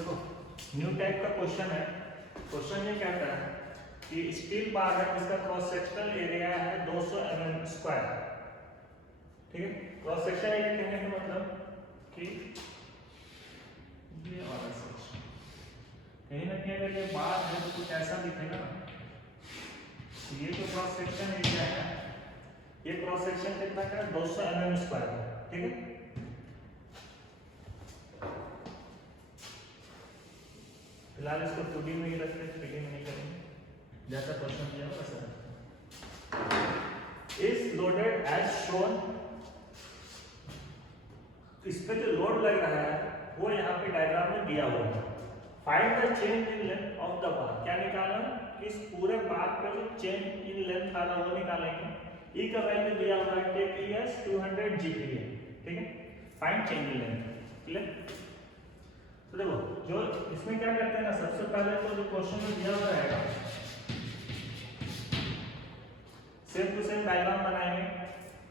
देखो new type का question है। क्वेश्चन ये कहता है कि स्टील बार है जिसका क्रॉस सेक्शनल एरिया है 200 mm²। ठीक है, क्रॉस सेक्शन एरिया कहने का मतलब कि ये वाला सेक्शन कहीं ना कहीं अगर ये बार है तो कुछ ऐसा दिखेगा ना। तो ये जो क्रॉस सेक्शन एरिया है ये क्रॉस सेक्शन कितना का 200 mm²। ठीक है, फिलहाल इसको 2D में ही रखते हैं, 3D में नहीं करेंगे। जैसा क्वेश्चन दिया वैसा इज लोडेड एज शोन। इस पे जो लोड लग रहा है वो यहाँ पे डायग्राम में दिया हुआ है। Find the change in length of the बार। क्या निकालना, इस पूरे बार पे जो चेंज इन लेंथ आ रहा है वो निकालेंगे। ई का वैल्यू दिया हुआ है टेक ES 200 GPa। ठीक है, find change in length. Clear. तो देखो जो इसमें क्या करते हैं ना, सबसे पहले तो जो क्वेश्चन में दिया हुआ है सेम टू सेम डायग्राम बनाएंगे।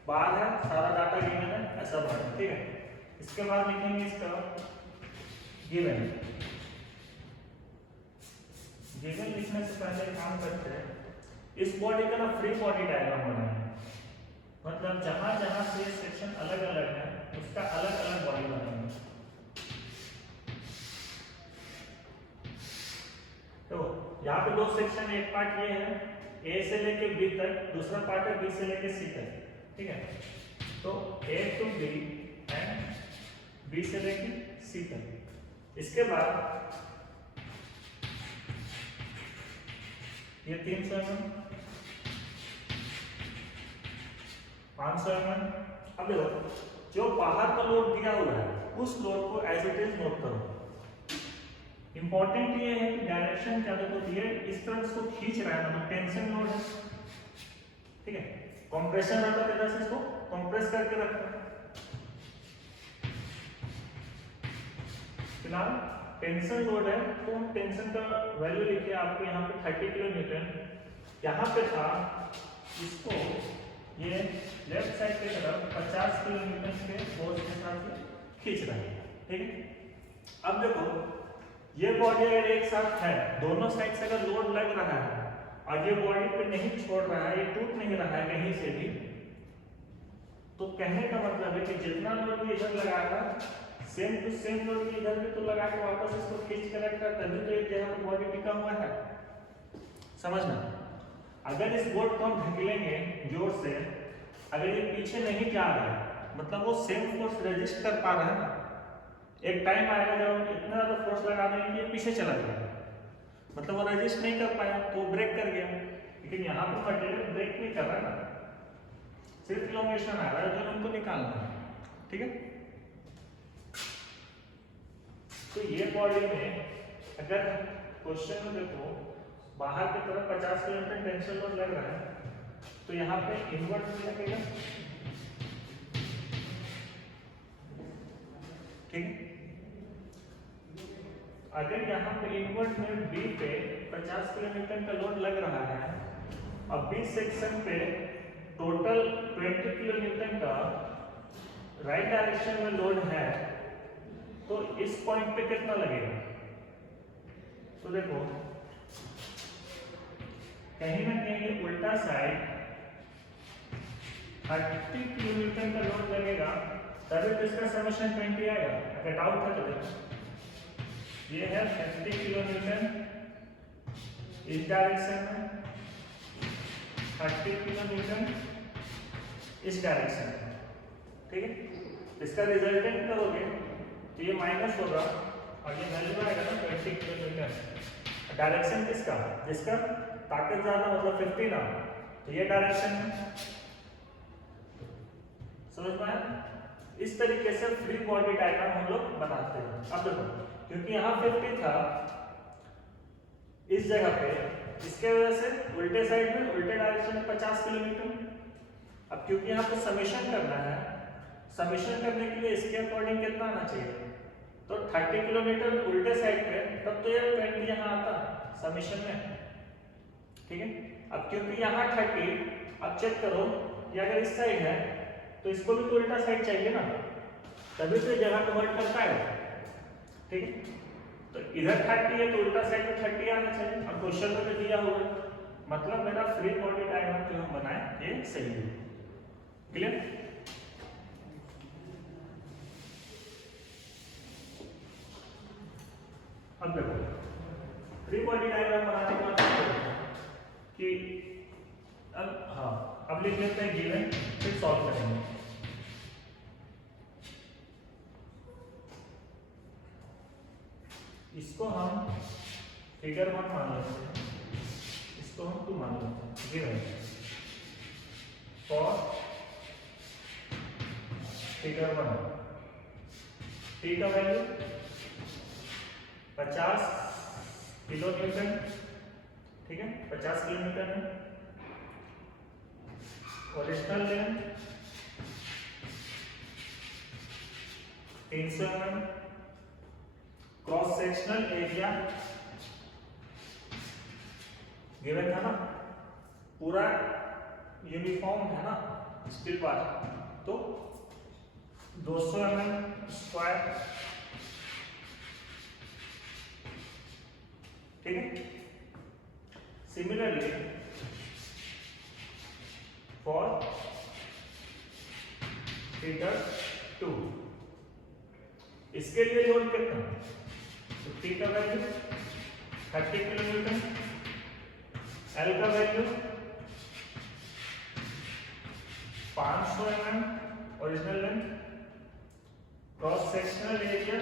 बार है, सारा डाटा गिवन है, ऐसा बार। ठीक है, इसके बाद लिखेंगे इसका गिवन। गिवन लिखने से पहले काम करते हैं, इस बॉडी का ना फ्री बॉडी डायग्राम बनाएंगे। मतलब जहां जहां से सेक्शन अलग अलग है उसका अलग अलग बॉडी बनाएंगे। तो यहाँ पे दो सेक्शन, एक पार्ट ये है A से लेके B तक, दूसरा पार्ट है B से लेके C तक। ठीक है, तो A to B and B से लेके C तक। इसके बाद ये 300 mm, 500 mm। अब देखो जो बाहर का लोड दिया हुआ है उस लोड को एज इट इज नोट करो। इंपॉर्टेंट ये है कि डायरेक्शन क्या देखो दिए इस तरह इसको खींच रहा है, मतलब टेंशन लोड है। ठीक है, कंप्रेशन रहता है इधर से इसको कंप्रेस करके रखना है। फिलहाल टेंशन लोड है तो हम टेंशन का वैल्यू लिखिए आपको यहाँ पे 30 kN। यहाँ पे था इसको ये लेफ्ट साइड की तरफ 50 kN के फोर्स के साथ खींच रहा है। ठीक है, अब देखो ये बॉडी अगर एक साथ है, दोनों साइड से अगर लोड लग रहा है और ये बॉडी पे नहीं छोड़ रहा है, ये टूट नहीं रहा है कहीं से भी, तो कहने का मतलब है कि जितना लोड भी इधर लगाएगा सेम टू सेम लोड भी इधर भी तो लगा के वापस इसको खींच कर रखता है, तभी तो एक जगह पर बॉडी टिका हुआ है। समझना, अगर इस बोर्ड को हम ढकेलेंगे जोर से, अगर ये पीछे नहीं जा रहा है मतलब वो सेम फोर्स रेजिस्ट कर पा रहा है ना। एक टाइम आएगा जब हम इतना ज्यादा फोर्स लगा देंगे कि ये पीछे चला जाएगा, मतलब वो रेजिस्ट नहीं कर पाया तो ब्रेक कर गया। लेकिन यहाँ पर मटेरियल ब्रेक नहीं कर रहा है ना, सिर्फ इलोंगेशन आ रहा है जो हमको निकालना है। ठीक है, तो ये बॉडी में अगर क्वेश्चन में देखो बाहर की तरफ 50 kN टेंशन लोड लग रहा है तो यहाँ पे इनवर्ट में लगेगा। ठीक है, अगर यहाँ पे इनवर्ट में B पे 50 kN का लोड लग रहा है और B सेक्शन पे टोटल 20 kN का राइट डायरेक्शन में लोड है, तो इस पॉइंट पे कितना लगेगा। तो देखो कहीं ना कहीं ये उल्टा साइड 30 kN का लोड लगेगा, तभी तो इसका समेशन 20 आएगा। अगर डाउट है तो देखो ये है 30 kN इस डायरेक्शन में, 30 kN इस डायरेक्शन में। ठीक है, इसका रिजल्टेंट करोगे तो ये माइनस होगा और ये वैल्यू आएगा ना 20 kN। डायरेक्शन किसका, जिसका ताकत ज्यादा मतलब 50 ना, तो ये डायरेक्शन है। समझ में आया? इस तरीके से फ्री बॉडी डायग्राम हम लोग बनाते हैं। अब देखो क्योंकि यहाँ 50 था इस जगह पे, इसके वजह से उल्टे साइड में उल्टे डायरेक्शन में 50 kN। अब क्योंकि यहाँ पे समेशन करना है, समेशन करने के लिए इसके अकॉर्डिंग कितना आना चाहिए, तो 30 kN उल्टे साइड पे, तब तो ये 20 यहाँ आता समेशन में। ठीक है, अब क्योंकि यहाँ 30, अब चेक करो ये अगर इस साइड है तो इसको भी तो उल्टा साइड चाहिए ना, तभी तो जगह कन्वर्ट करता है। ठीक है, तो इधर 30 है तो उल्टा साइड में 30 आना चाहिए। अब क्वेश्चन में भी दिया हुआ है, मतलब मेरा फ्री बॉडी डायग्राम जो हम बनाए ये सही है। क्लियर? अब देखो फ्री बॉडी डायग्राम बनाने के बाद कि अब लिख लेते हैं गिवन, फिर सॉल्व करेंगे। इसको हम फिगर 1 मान लेते हैं, इसको हम 2 मान लेते हैं। गिवन फॉर फिगर 1 टी का वैल्यू 50 किलो न्यूटन, ठीक है, 50 किलो न्यूटन है। Original length 300 mm, cross sectional area given था ना, पूरा यूनिफॉर्म है ना स्टील बार, तो 200 mm स्क्वायर, ठीक है। सिमिलरली फॉर फिगर 2 इसके लिए लोड कितना है, तो T का वैल्यू 30 किलो न्यूटन, L का value 500 mm original length, cross sectional area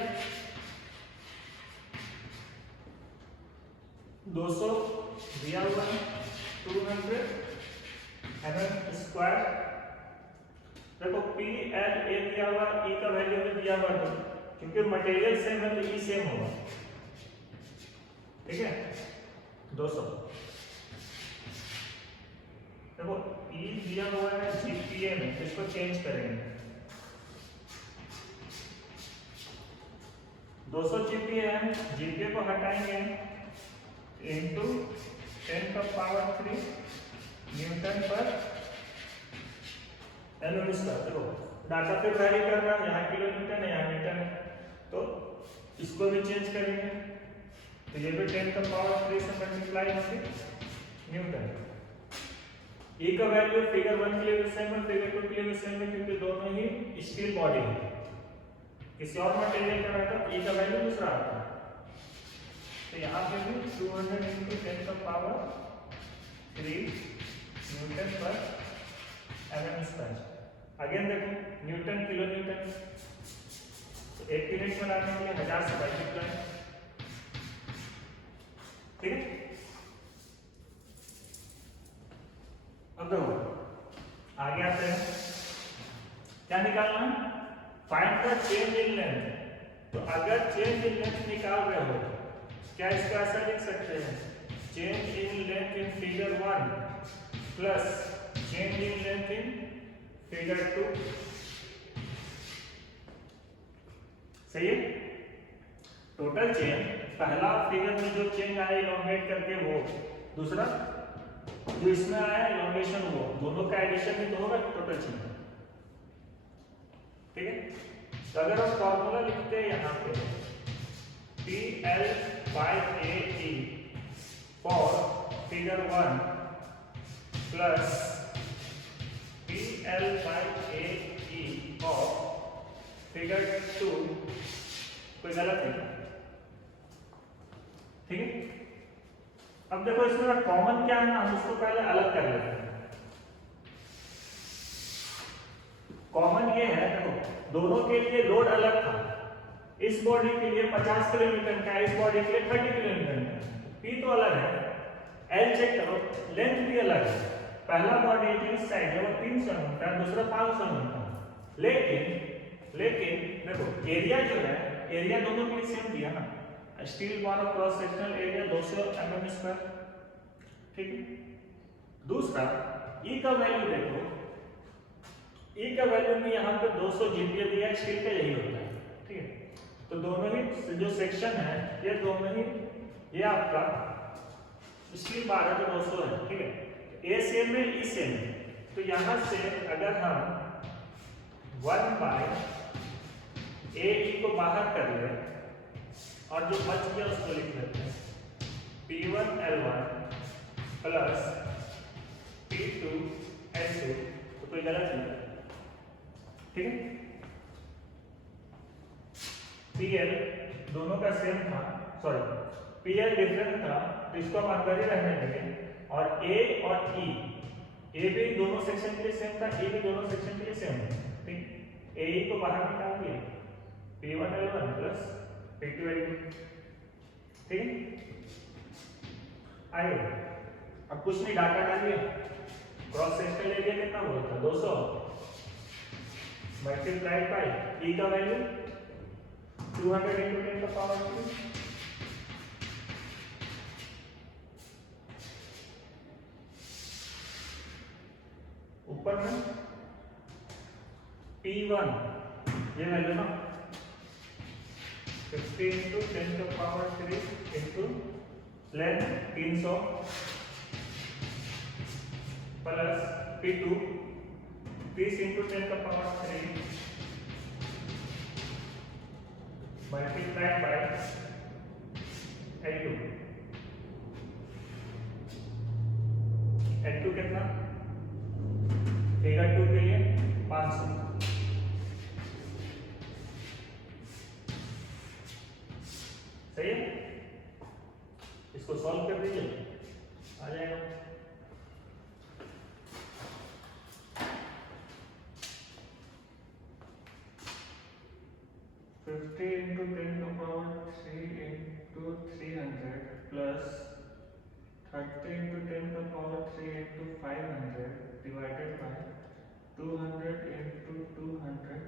200 दिया हुआ है, 200 mm स्क्वायर। देखो पी एल ए दिया हुआ, ई का वैल्यू भी दिया हुआ है, क्योंकि मटेरियल सेम है तो ई सेम होगा, ठीक है। 200 देखो ई दिया हुआ है जीपीए में, इसको चेंज करेंगे। 200 जीपीए है, जीपीए को हटाएंगे इनटू 10 का पावर 3 न्यूटन पर एनोन स्क्वायर। देखो डाटा फिर वैरी कर रहा है, यहाँ किलो न्यूटन है, यहाँ न्यूटन है, तो इसको भी चेंज करेंगे, तो ये भी 10 का पावर 3 से मल्टीप्लाई होंगे न्यूटन। ई का वैल्यू फिगर 1 के लिए भी सेम है, फिगर 2 के लिए भी सेम है, क्योंकि दोनों ही स्टील बॉडी है। किसी और मटेरियल का रहता तो ई का वैल्यू दूसरा आता है, तो यहाँ पे भी 200 into 10 का पावर 3 न्यूटन पर एमएम स्क्वायर। अगेन देखो न्यूटन किलो न्यूटन, तो 1 यूनिट में लाने के लिए 1000 से मल्टीप्लाई, ठीक है। अब देखो आगे आते हैं, क्या निकालना है, find the change in length. तो अगर चेंज इन लेंथ निकाल रहे हो क्या इसको ऐसा लिख सकते हैं, change in length in figure 1 plus change in length in figure 2, सही है। टोटल चेंज, पहला फिगर में जो चेंज आया इलोंगेट करके वो, दूसरा जो इसमें आया इलोंगेशन वो, दोनों का एडिशन भी तो होगा टोटल चेंज, ठीक है। तो अगर हम फॉर्मूला लिखते हैं यहाँ पे PL by AE for figure 1 plus PL by AE for figure 2, कोई गलत है, ठीक है। अब देखो इसमें कॉमन क्या है ना, हम इसको पहले अलग कर लेते हैं। कॉमन ये है, देखो दोनों के लिए लोड अलग था, इस बॉडी के लिए 50 किलो न्यूटन का, इस बॉडी के लिए 30 किलो न्यूटन का, पी तो अलग है, एल चेक करो, लेंथ भी अलग है। पहला बॉडी जो इस साइड है वो 300 न्यूटन, दूसरा 500 न्यूटन, लेकिन देखो एरिया जो है, एरिया दोनों के लिए सेम दिया ना, steel bar of cross sectional area 200 mm square, ठीक है। दूसरा ई का वैल्यू देखो, ई का वैल्यू में यहाँ पे 200 जीपीए दिया, स्टील का यही होता है, ठीक है। तो दोनों ही जो सेक्शन है ये दोनों ही, ये आपका स्टील बार है तो 200 है, ठीक है। ए सेम है, ई सेम है, तो यहाँ से अगर हम 1 बाय ए ई को बाहर कर ले और जो बच गया उसको लिख देते हैं P1L1 प्लस P2L2, तो कोई गलत नहीं है, ठीक है। PL दोनों का सेम था, सॉरी PL डिफरेंट था, तो इसको हम अंदर ही रहने देंगे। और A और E, A भी दोनों सेक्शन के लिए सेम था, E भी दोनों सेक्शन के लिए सेम है, ठीक। AE को बाहर निकाल दिए, P1L1 प्लस P2L2, ठीक है। आइए अब कुछ नहीं, डाटा डालिए, क्रॉस सेक्शन एरिया कितना हुआ था 200 मल्टीप्लाइड बाय E का वैल्यू 200 into 10 का पावर 3, ऊपर में P1 ये वैल्यू ना 50 into 10 का power 3 into length 300 plus P2 30 into 10 का power 3 multiplied by L2, L2 कितना, फिगर 2 के लिए 500, सही है। इसको सॉल्व कर दीजिए, आ जाएगा। फिफ्टी इंटू 10 का पावर 3 इंटू 300 प्लस 30 इंटू 10 का power 3 into 500 divided by 200 into 200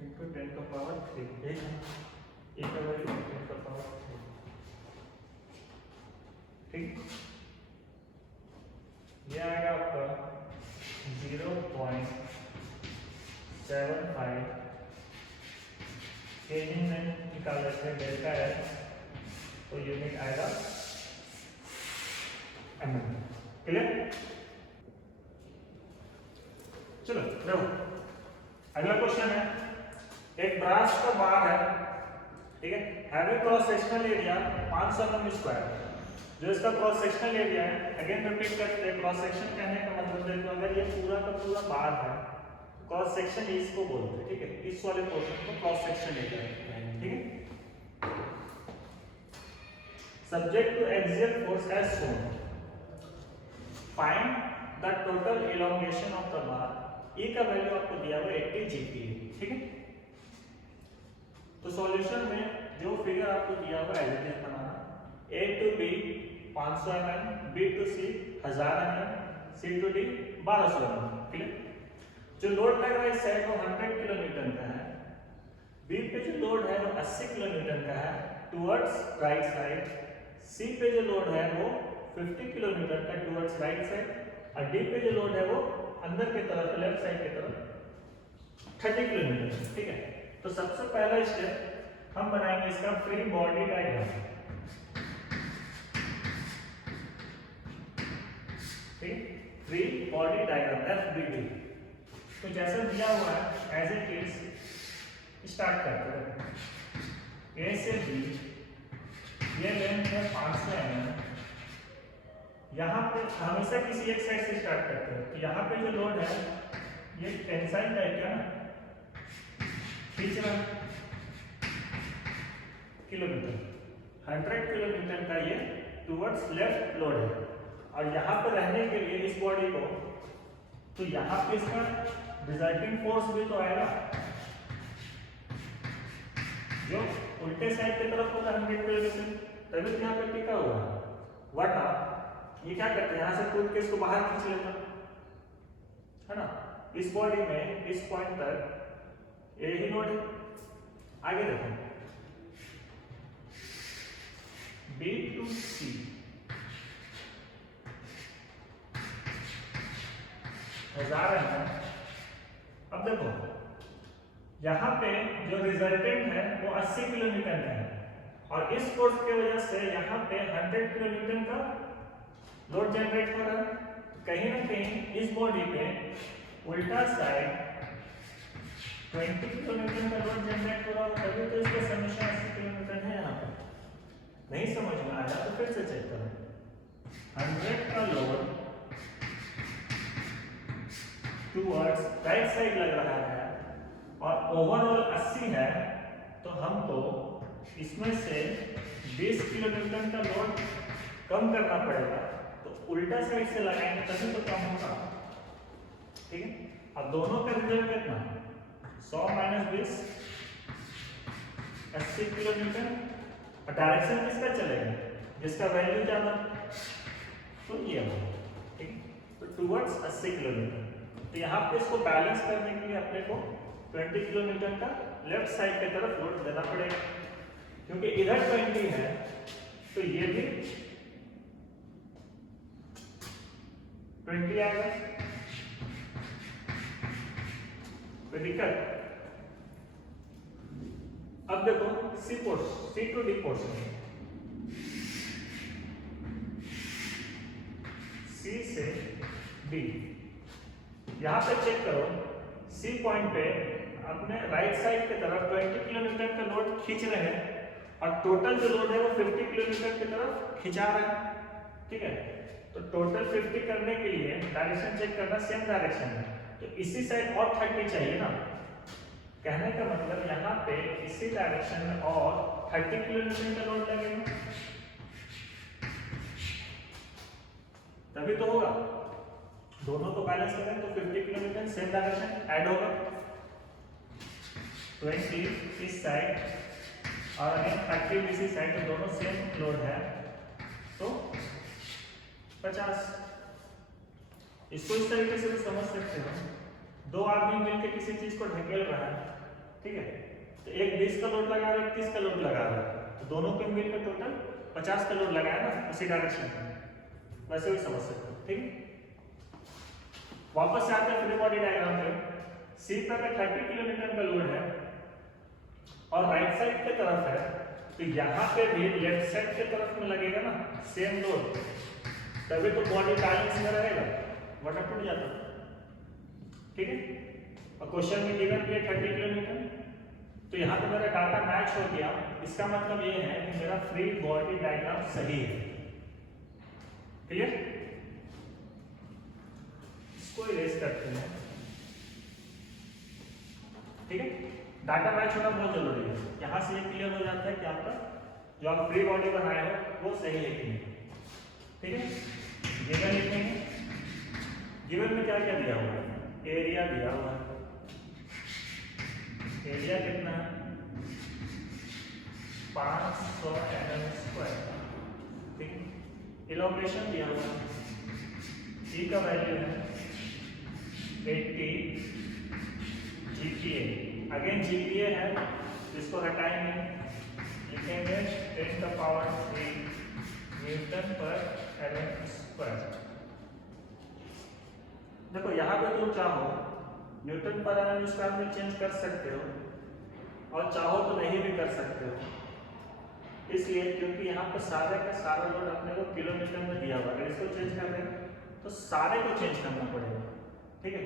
into 10 का पावर 3, एक वैल्यू 10 का पावर 3, ठीक। ये आएगा आपका 0.75 केजी में निकाल लेते हैं डेल्टा एच, तो यूनिट आएगा mm, क्लियर। चलो देखो अगला क्वेश्चन है, एक ब्रास का बार है, ठीक है, having cross sectional area 500 mm², जो इसका क्रॉस सेक्शनल एरिया है, अगेन रिपीट करते हैं, क्रॉस सेक्शन कहने का मतलब देखो अगर ये पूरा का पूरा बार है, क्रॉस सेक्शन इसको बोलते हैं, ठीक है, इस वाले पोर्शन को क्रॉस सेक्शन एरिया, ठीक है। Subject to axial force as shown, find the total elongation of the bar, E का वैल्यू आपको दिया हुआ 80 GPa, ठीक है। तो सॉल्यूशन में जो फिगर आपको दिया हुआ है एज बनाना, A to B 500 mm, B to C 1000 mm, C to D 1200 mm, clear. जो लोड लग रहा है इस साइड को 100 किलोमीटर का है, B पे जो लोड है वो 80 किलोमीटर का है टुवर्ड्स राइट साइड, C पे जो लोड है वो 50 किलोमीटर का टुवर्ड्स राइट साइड, और D पे जो लोड है वो अंदर की तरफ लेफ्ट साइड की तरफ 30 किलोमीटर, ठीक है। तो सबसे पहला स्टेप हम बनाएंगे इसका फ्री बॉडी डायग्राम, ठीक, फ्री बॉडी डायग्राम FBD। तो जैसा दिया हुआ है एज इट इज स्टार्ट करते हैं। A से B ये लेंथ है 500 mm, यहाँ पे हमेशा किसी एक साइड से स्टार्ट करते हैं, तो यहाँ पे जो लोड है ये टेंसाइल टाइप का ना, खींच रहा किलोमीटर, 100 किलोमीटर का ये टुवर्ड्स लेफ्ट लोड है, और यहाँ पर रहने के लिए इस बॉडी को, तो यहाँ पे इसका रिजल्टिंग फोर्स भी तो आएगा जो उल्टे साइड की तरफ होगा 100 किलोमीटर, तभी तो यहाँ पे टिका हुआ है। वरना ये क्या करते हैं, यहाँ से कूद के इसको बाहर खींच लेता है ना, इस बॉडी में इस पॉइंट तक यही लोड है। आगे देखो B टू C 1000 mm। अब देखो यहाँ पे जो रिजल्टेंट है वो 80 किलोमीटर का है, और इस फोर्स की वजह से यहाँ पे 100 किलोमीटर का लोड जनरेट हो रहा है। कहीं ना कहीं इस बॉडी पे उल्टा साइड 20 किलो न्यूटन का लोड जनरेट हो रहा हो तभी तो इसका समीकरण 80 किलो न्यूटन है। यहाँ पे नहीं समझ में आया तो फिर से चेक करो। 100 का लोड टूवर्ड्स राइट साइड लग रहा है और ओवरऑल 80 है, तो हमको इसमें से 20 किलो न्यूटन का लोड कम करना पड़ेगा। तो उल्टा साइड से लगाएंगे तभी तो कम होगा। ठीक है, अब दोनों का रिजल्ट कितना? 100 माइनस 20 80 किलो न्यूटन। और डायरेक्शन किसका चलेगा? जिसका वैल्यू ज्यादा, तो ये होगा। ठीक है, तो टूवर्ड्स 80 किलो न्यूटन। तो यहाँ पे इसको बैलेंस करने के लिए अपने को 20 किलो न्यूटन का लेफ्ट साइड की तरफ लोड देना पड़ेगा, क्योंकि इधर 20 है तो ये भी 20 आएगा। कोई दिक्कत? अब देखो C to D portion, C से D, यहां पे चेक करो। C पॉइंट पे अपने राइट साइड की तरफ 20 किलो न्यूटन का लोड खींच रहे हैं और टोटल जो लोड है वो 50 किलो न्यूटन की तरफ खिंचा रहे हैं। ठीक है, तो टोटल 50 करने के लिए डायरेक्शन चेक करना सेम डायरेक्शन है, तो इसी साइड और 30 चाहिए ना। कहने का मतलब यहाँ पे इसी डायरेक्शन में और 30 किलो न्यूटन का लोड लगेगा, तभी तो होगा। दोनों को बैलेंस करें तो 50 kilo Newton same direction add होगा। 20 इस साइड और अगेन 30 इसी साइड, तो दोनों सेम लोड है, तो 50। इसको इस तरीके से भी समझ सकते हो। दो आदमी मिलकर किसी चीज को ढकेल रहा है, ठीक है, तो एक 20 का लोड लगा रहा है, 30 का लोड लगा रहा है, तो दोनों को मिलकर टोटल 50 का लोड लगाया ना उसी डायरेक्शन में, वैसे भी समझ सकते हो। ठीक है, वापस से आते हैं फ्री बॉडी डायग्राम पे। सी पर 30 किलो न्यूटन का लोड है और राइट साइड की तरफ है, तो यहाँ पे भी लेफ्ट साइड की तरफ में लगेगा ना सेम लोड, तभी तो बॉडी बैलेंस में रहेगा, वरना टूट जाता। ठीक है, और क्वेश्चन में गिवन किया 30 किलो न्यूटन, तो यहाँ पे मेरा डाटा मैच हो गया। इसका मतलब ये है कि मेरा फ्री बॉडी डायग्राम सही है। क्लियर? इसको इरेज करते हैं। ठीक है, डाटा मैच होना बहुत जरूरी है। यहाँ से ये क्लियर हो जाता है कि आपका जो आप फ्री बॉडी बनाए हो वो सही है कि नहीं। ठीक है, गिवन लिखेंगे। गिवन में क्या क्या दिया हुआ है? एरिया दिया हुआ है। एरिया कितना है? 500 mm²। ठीक है, इलॉन्गेशन दिया हुआ है। ई का वैल्यू है 80 GPa। अगेन GPa है, जिसको हटाएंगे, लिखेंगे 10⁻³ न्यूटन पर mm²। देखो यहाँ पे तुम चाहो न्यूटन पर mm² में चेंज कर सकते हो और चाहो तो नहीं भी कर सकते हो, इसलिए क्योंकि यहाँ पे सारे का सारा लोड अपने को किलो न्यूटन में दिया हुआ है। अगर इसको चेंज कर दें तो सारे को चेंज करना पड़ेगा। ठीक है,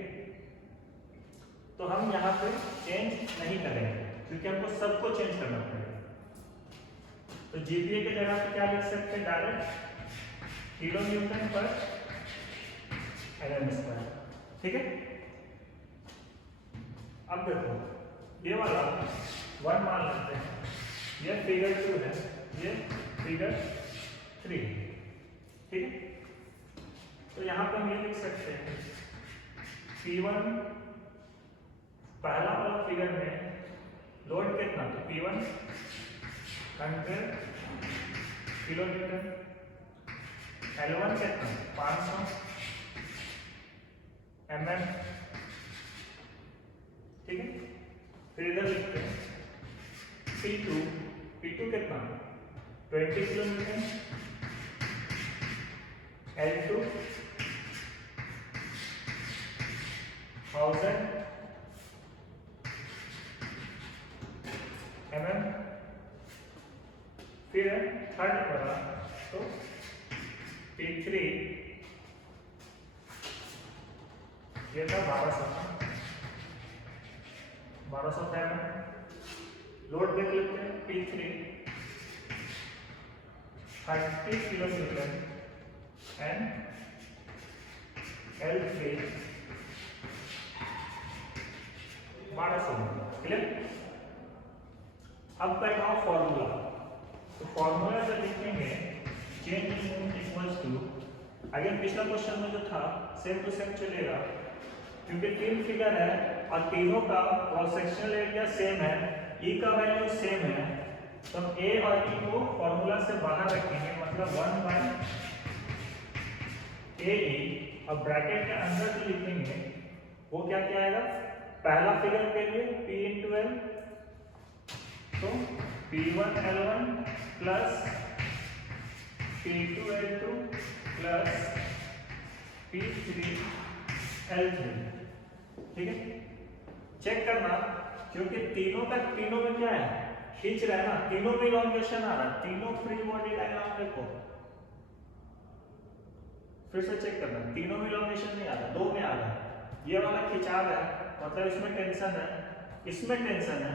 तो हम यहाँ पे चेंज नहीं करेंगे क्योंकि हमको सबको चेंज करना पड़ेगा। तो जीपीए की जगह पे क्या लिख सकते हैं? डायरेक्ट किलो न्यूटन पर mm²। ठीक है, अब देखो ये वाला 1 मान लेते हैं, ये फिगर 2 है, ये फिगर 3। ठीक है, तो यहाँ पर हम ये लिख सकते हैं P1 पहला वाला फिगर में लोड कितना, तो P1 100 किलो न्यूटन, L1 कितना 500 mm। ठीक है, फिर इधर लिखते हैं P2 कितना 20 किलो न्यूटन, L2 1000 mm। फिर थर्ड वाला तो P3 ये था 1200 1200 Faraday। लोड देख लेते हैं, P3 30 kilometre and L3 1200। Clear? अब बैठाओ फॉर्मूला। तो फॉर्मूला जब लिखेंगे change in moment equals to, अगर पिछला क्वेश्चन में जो था सेम टू सेम चलेगा, क्योंकि तीन फिगर है और तीनों का क्रॉस सेक्शनल एरिया सेम है, ई का वैल्यू सेम है, तो हम ए और ई को फॉर्मूला से बाहर रखेंगे, मतलब 1 बाय ए ई, और ब्रैकेट के अंदर जो लिखेंगे वो क्या क्या आएगा, पहला फिगर के लिए P इंटू L, तो P1 L1 plus P2 L2 plus P3 L3। ठीक है, चेक करना, क्योंकि तीनों में क्या है, खींच रहा है ना, तीनों में इलॉन्गेशन आ रहा है, तीनों फ्री बॉडी डायग्राम देखो, फिर से चेक करना, तीनों में इलॉन्गेशन नहीं आ रहा, दो में आ रहा है। ये वाला खिंचाव है, मतलब इसमें टेंशन है, इसमें टेंशन है,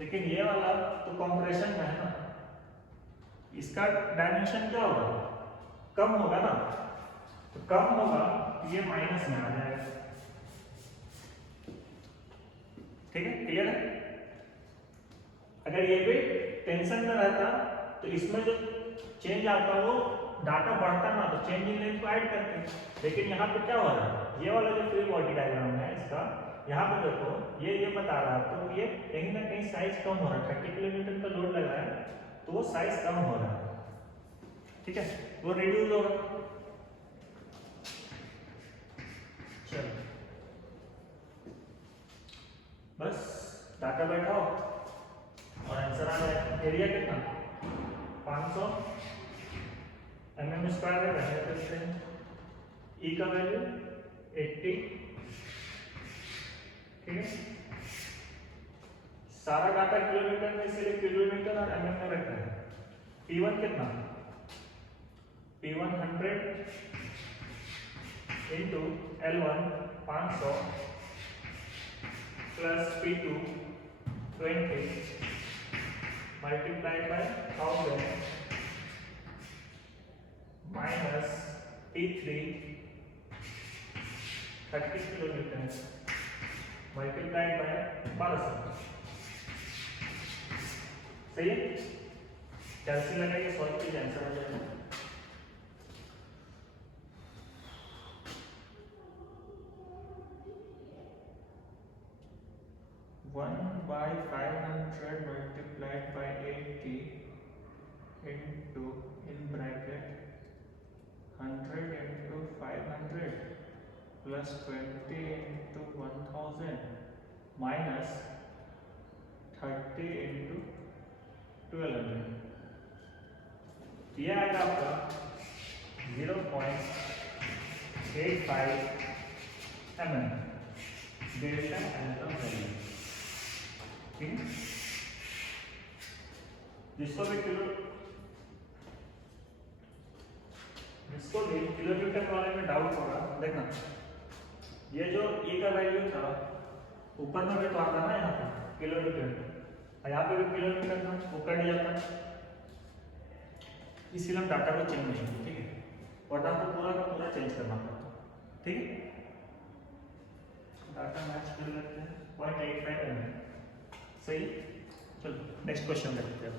लेकिन ये वाला तो कंप्रेशन में है ना, इसका डायमेंशन क्या होगा, कम होगा ना, तो कम होगा तो ये माइनस में आ जाएगा। ठीक है, क्लियर है? अगर ये भी टेंशन में रहता तो इसमें जो चेंज आता वो डाटा बढ़ता ना, तो चेंज इन लेंथ को ऐड करते, लेकिन यहाँ पे क्या हो रहा है, ये वाला जो फ्री बॉडी डायग्राम है इसका, यहाँ पे देखो ये बता रहा है, तो ये कहीं ना कहीं साइज कम हो रहा है, 30 किलोमीटर का लोड लगा है तो वो साइज कम हो रहा है। ठीक है, वो रिड्यूस होगा। चलो बस डाटा बैठाओ और आंसर आ जाए। एरिया कितना, 500 mm स्क्वायर है, वैसे करते हैं। ई का वैल्यू 80। ठीक है, सारा डाटा किलोमीटर में, इसलिए किलोमीटर और mm में रखा है। P1 कितना, P1 100 into L1 500 plus P2 20 multiplied by 1000 minus P3 30 kilometre multiplied by 1200। सही है, कैलसी लगाइए, सॉल्व कीजिए, आंसर आ जाएगा। One by 500 multiplied by 80 into in bracket 100 into 500 plus 20 into 1000 minus 30 into 1200। ये आएगा आपका 0.85 mm डेल्टा एल का वैल्यू। ठीक है, जिसको भी किलोमीटर वाले में डाउट होगा, देखना ये जो ए का वैल्यू था ऊपर में भी तो आता ना, यहाँ पे किलोमीटर, यहाँ पे भी किलोमीटर था, वो कट जाता, इसीलिए हम डाटा को चेंज नहीं किया। ठीक है, वरना आपको पूरा का पूरा चेंज करना पड़ता। ठीक है, डाटा मैच कर लेते हैं, 0.85 mm। सही, चलो नेक्स्ट क्वेश्चन देखते हैं।